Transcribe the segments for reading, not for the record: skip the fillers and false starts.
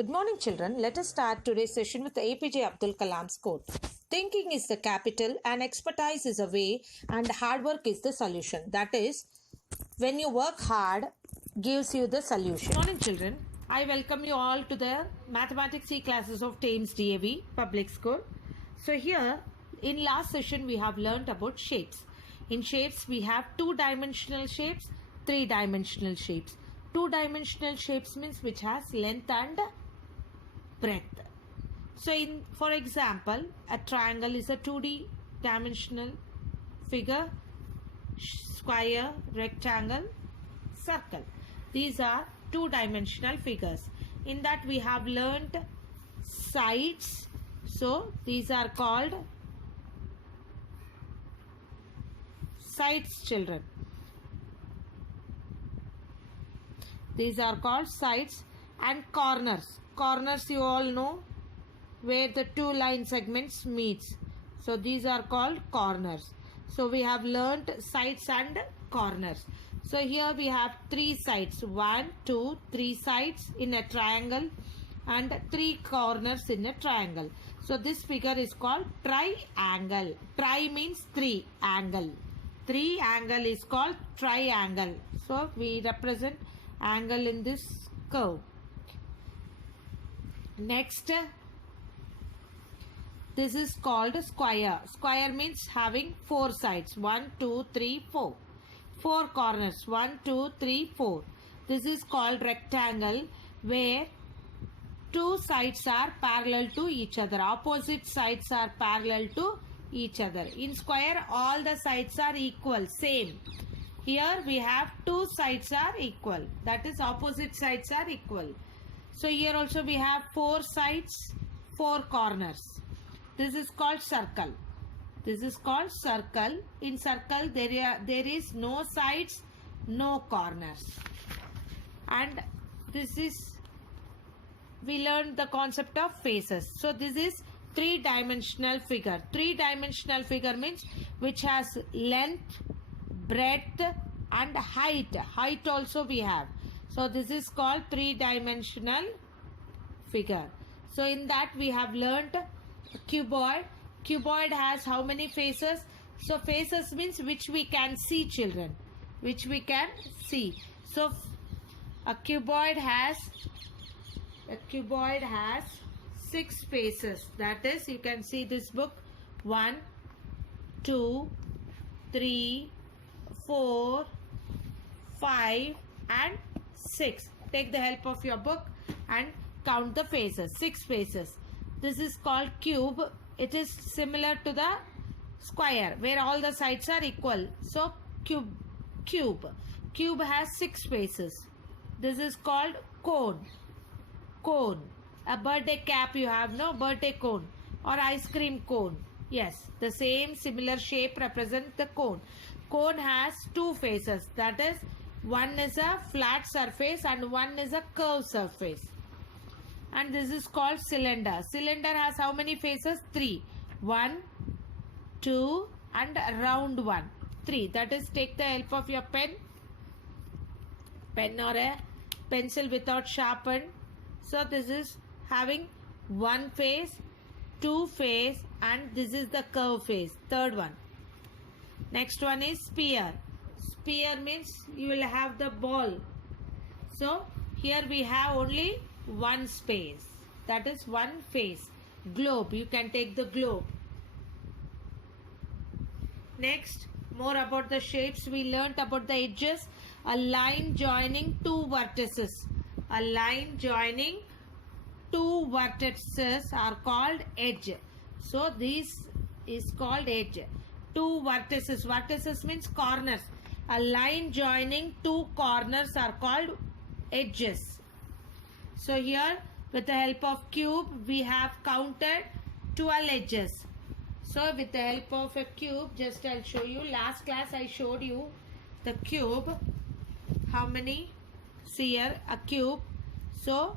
Good morning, children. Let us start today's session with APJ Abdul Kalam's quote. Thinking is the capital and expertise is a way and hard work is the solution. That is, when you work hard, gives you the solution. Good morning, children. I welcome you all to the Mathematics C classes of TMAES DAV Public School. So here, in last session, we have learnt about shapes. In shapes, we have two-dimensional shapes, three-dimensional shapes. Two-dimensional shapes means which has length and breadth. So for example, a triangle is a 2D dimensional figure, square, rectangle, circle. These are two-dimensional figures. In that we have learnt sides. So these are called sides, children. These are called sides. And corners. Corners you all know, where the two line segments meets. So these are called corners. So we have learnt sides and corners. So here we have three sides. 1, 2, 3 sides in a triangle and 3 corners in a triangle. So this figure is called triangle. Tri means 3, angle. 3 angle is called triangle. So we represent angle in this curve. Next, this is called square. Square means having 4 sides. 1, 2, 3, 4. 4 corners. 1, 2, 3, 4. This is called rectangle, where 2 sides are parallel to each other. Opposite sides are parallel to each other. In square, all the sides are equal, same. Here we have 2 sides are equal. That is, opposite sides are equal. So here also we have 4 sides, 4 corners. This is called circle. This is called circle. In circle there is no sides, no corners. And this is, we learned the concept of faces. So this is three-dimensional figure. Three-dimensional figure means which has length, breadth and height. Height also we have. So this is called three-dimensional figure. So in that we have learnt cuboid. Cuboid has how many faces? So faces means which we can see, children. Which we can see. So a cuboid has 6 faces. That is, you can see this book. 1, 2, 3, 4, 5 and 6. Take the help of your book and count the faces. 6 faces. This is called cube. It is similar to the square, where all the sides are equal. So cube. Cube has 6 faces. This is called cone. Cone. A birthday cap you have, no? Birthday cone or ice cream cone. Yes, the same similar shape represents the cone. Cone has 2 faces. That is, one is a flat surface and one is a curved surface. And this is called cylinder. Cylinder has how many faces? 3. 1, 2 and round one. 3. That is, take the help of your pen or a pencil without sharpen. So this is having 1 face, 2 face and this is the curve face. Third one. Next one is sphere. Sphere means you will have the ball. So here we have only 1 space. That is 1 face. Globe. You can take the globe. Next, more about the shapes. We learnt about the edges. A line joining 2 vertices. A line joining 2 vertices are called edge. So this is called edge. 2 vertices. Vertices means corners. A line joining 2 corners are called edges. So here, with the help of cube, we have counted 12 edges. So with the help of a cube, just I'll show you. Last class I showed you the cube. How many? See here, a cube. So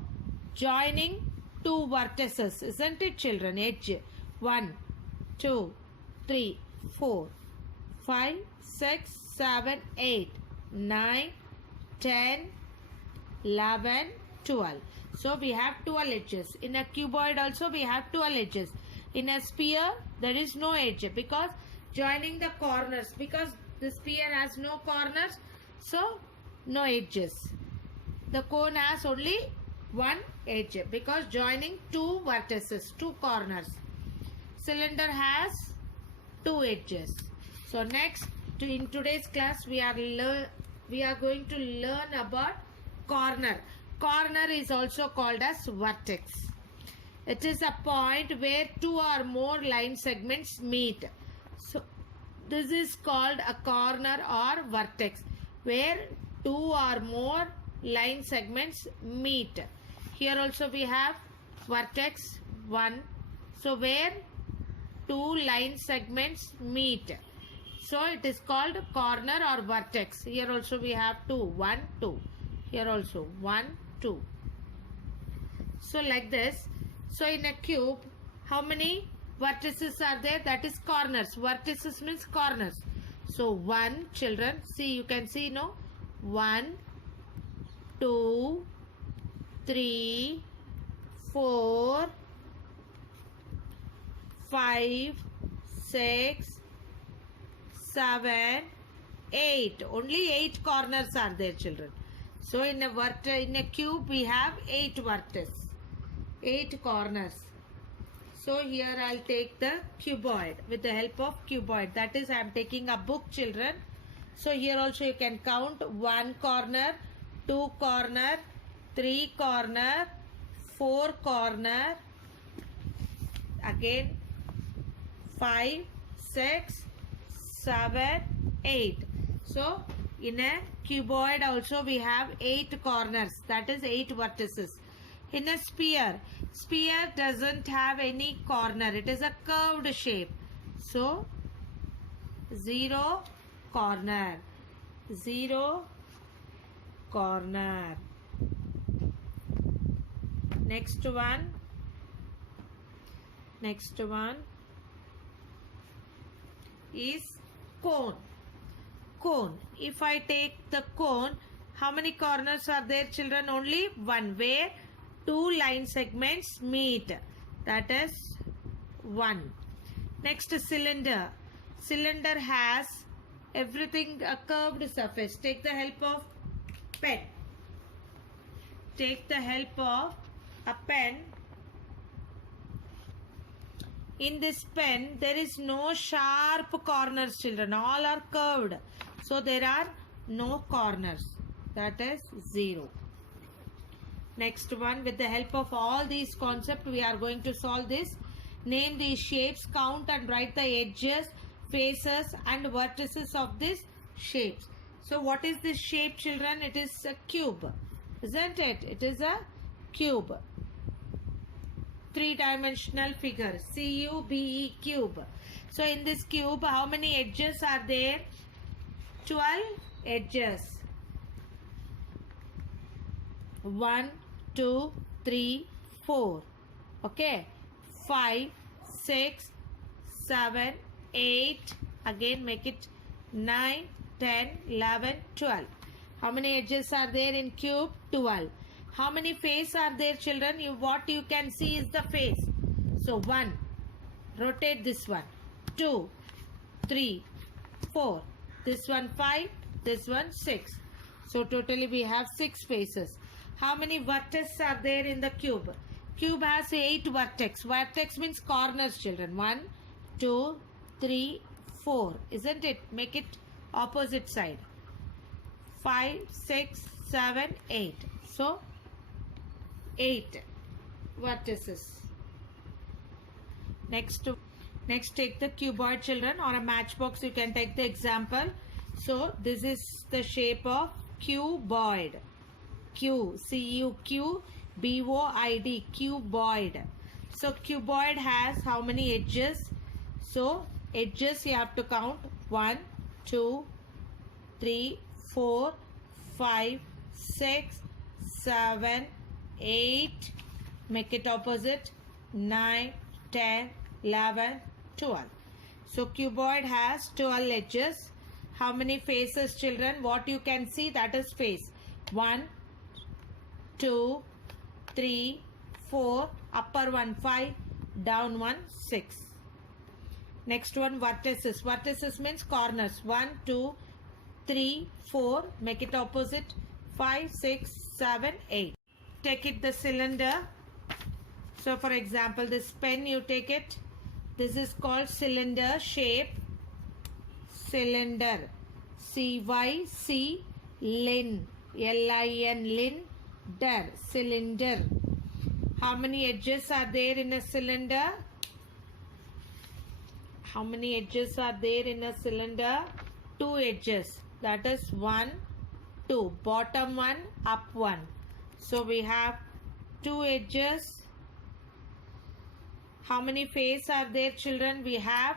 joining 2 vertices, isn't it, children? Edge. 1, 2, 3, 4, 5, 6, 7, 8, 9, 10, 11, 12. So we have 12 edges. In a cuboid also we have 12 edges. In a sphere there is no edge because joining the corners, because the sphere has no corners, so no edges. The cone has only one edge because joining two vertices, two corners. Cylinder has two edges. So next, in today's class we are going to learn about corner. Corner is also called as vertex. It is a point where two or more line segments meet. So this is called a corner or vertex, where two or more line segments meet. Here also we have vertex 1. So where two line segments meet. So it is called corner or vertex. Here also we have 2. 1, 2. Here also 1, 2. So like this. So in a cube, how many vertices are there? That is corners. Vertices means corners. So 1, children, see, you can see, no? 1, 2, 3, 4, 5, 6, 7, 8. Only 8 corners are there, children. So in a cube we have 8 vertices, 8 corners. So here I'll take the cuboid with the help of cuboid. That is, I am taking a book, children. So here also you can count 1 corner, 2 corner, 3 corner, 4 corner, again 5, 6, 7, 8. So in a cuboid also we have 8 corners, that is 8 vertices. In a sphere, sphere doesn't have any corner, it is a curved shape. So 0 corner, 0 corner. Next one is cone. Cone. If I take the cone, how many corners are there, children? Only 1, where 2 line segments meet. That is 1. Next, cylinder. Cylinder has everything a curved surface. Take the help of pen. Take the help of a pen. In this pen, there is no sharp corners, children. All are curved. So there are no corners. That is 0. Next one, with the help of all these concepts, we are going to solve this. Name these shapes, count and write the edges, faces and vertices of these shapes. So what is this shape, children? It is a cube, isn't it? It is a cube. 3-dimensional figure, C-U-B-E, cube. So in this cube, how many edges are there? 12 edges. 1, 2, 3, 4. Okay. 5, 6, 7, 8. Again make it 9, 10, 11, 12. How many edges are there in cube? 12. How many faces are there, children? What you can see is the face. So 1. Rotate this one. 2, 3, 4. This one 5. This one 6. So totally we have 6 faces. How many vertices are there in the cube? Cube has 8 vertex. Vertex means corners, children. 1, 2, 3, 4. Isn't it? Make it opposite side. 5, 6, 7, 8. So 8 vertices. Next take the cuboid, children, or a matchbox. You can take the example. So this is the shape of cuboid. Q, C-U-Q-B-O-I-D, cuboid. So cuboid has how many edges? So edges you have to count. 1, 2, 3, 4, 5, 6, 7, 8. Make it opposite. 9, 10, 11, 12. So cuboid has 12 edges. How many faces, children? What you can see, that is face. 1, 2, 3, 4, upper one 5, down one 6. Next one, vertices. Vertices means corners. 1, 2, 3, 4. Make it opposite. 5, 6, 7, 8. Take it the cylinder. So for example, this pen you take it. This is called cylinder shape. Cylinder. C-Y-C lin. L-I-N lin. Der. Cylinder. How many edges are there in a cylinder? How many edges are there in a cylinder? 2 edges. That is 1, 2. Bottom one, up one. So we have 2 edges. How many faces are there, children? We have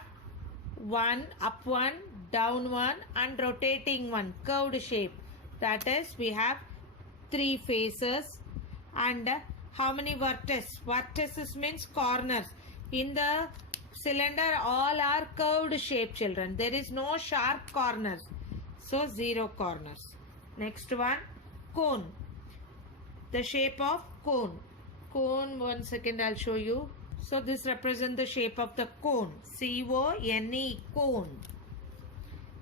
1, up one, down one, and rotating one, curved shape. That is, we have 3 faces. And how many vertices? Vertices means corners. In the cylinder, all are curved shape, children. There is no sharp corners. So 0 corners. Next one, cone. The shape of cone. Cone, 1 second, I'll show you. So this represents the shape of the cone. C-O-N-E, cone.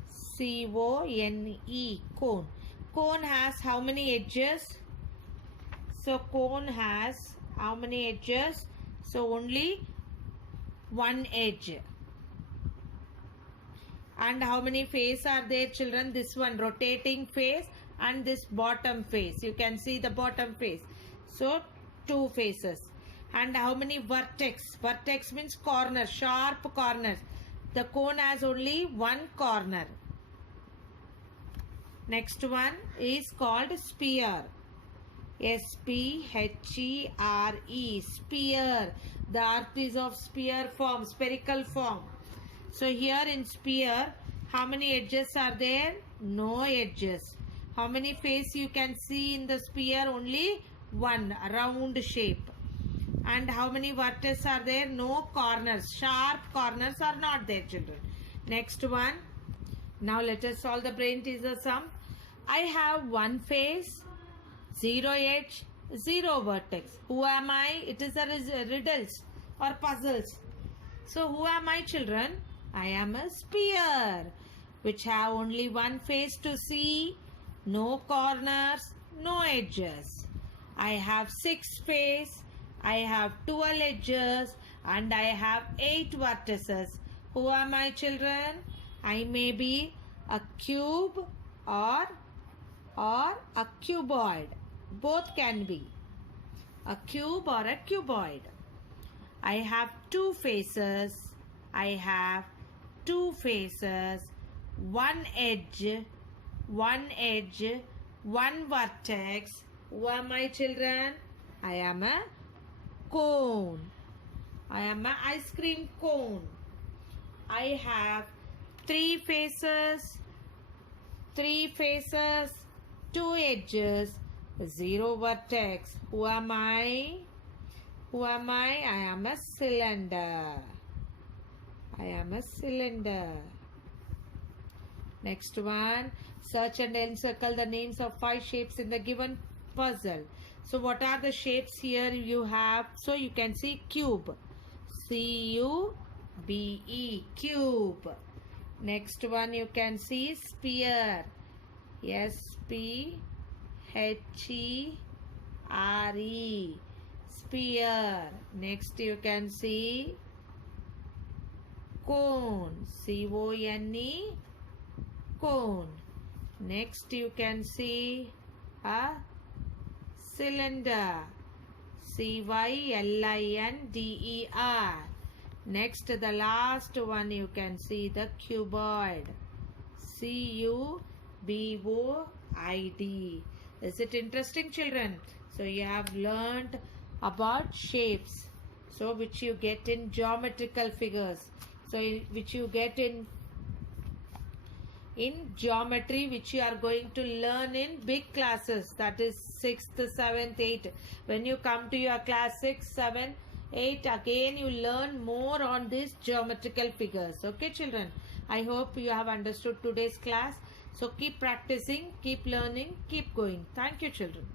C-O-N-E, cone. Cone has how many edges? So cone has how many edges? So only 1 edge. And how many faces are there, children? This one, rotating face, and this bottom face. You can see the bottom face. So 2 faces. And how many vertex? Vertex means corner, sharp corners. The cone has only 1 corner. Next one is called sphere. S-P-H-E-R-E, sphere. The earth is of sphere form, spherical form. So here in sphere, how many edges are there? No edges. How many faces you can see in the sphere? Only 1, round shape. And how many vertices are there? No corners. Sharp corners are not there, children. Next one. Now let us solve the brain teaser sum. I have 1 face, 0 edge, 0 vertex. Who am I? It is a riddles or puzzles. So who am I, children? I am a sphere which have only 1 face to see, no corners, no edges. I have 6 faces, I have 12 edges, and I have 8 vertices. Who am I, children? I may be a cube or a cuboid. Both can be. A cube or a cuboid. I have 2 faces. I have 2 faces. 1 edge. 1 edge. 1 vertex. Who am I, children? I am a cone. I am an ice cream cone. I have 3 faces. 3 faces. 2 edges. 0 vertex. Who am I? Who am I? I am a cylinder. I am a cylinder. Next one. Search and encircle the names of 5 shapes in the given puzzle. So what are the shapes here you have? So you can see cube. C-U-B-E. Cube. Next one you can see sphere. S-P-H-E-R-E. Sphere. Next you can see cone. C-O-N-E. Cone. Next you can see a cylinder. C-Y-L-I-N-D-E-R. Next, the last one you can see the cuboid. C-U-B-O-I-D. Is it interesting, children? So you have learned about shapes. So which you get in geometrical figures. So which you get in geometry, which you are going to learn in big classes, that is 6th, 7th, 8th. When you come to your class 6, 7, 8, again you learn more on these geometrical figures. Okay, children, I hope you have understood today's class. So keep practicing, keep learning, keep going. Thank you, children.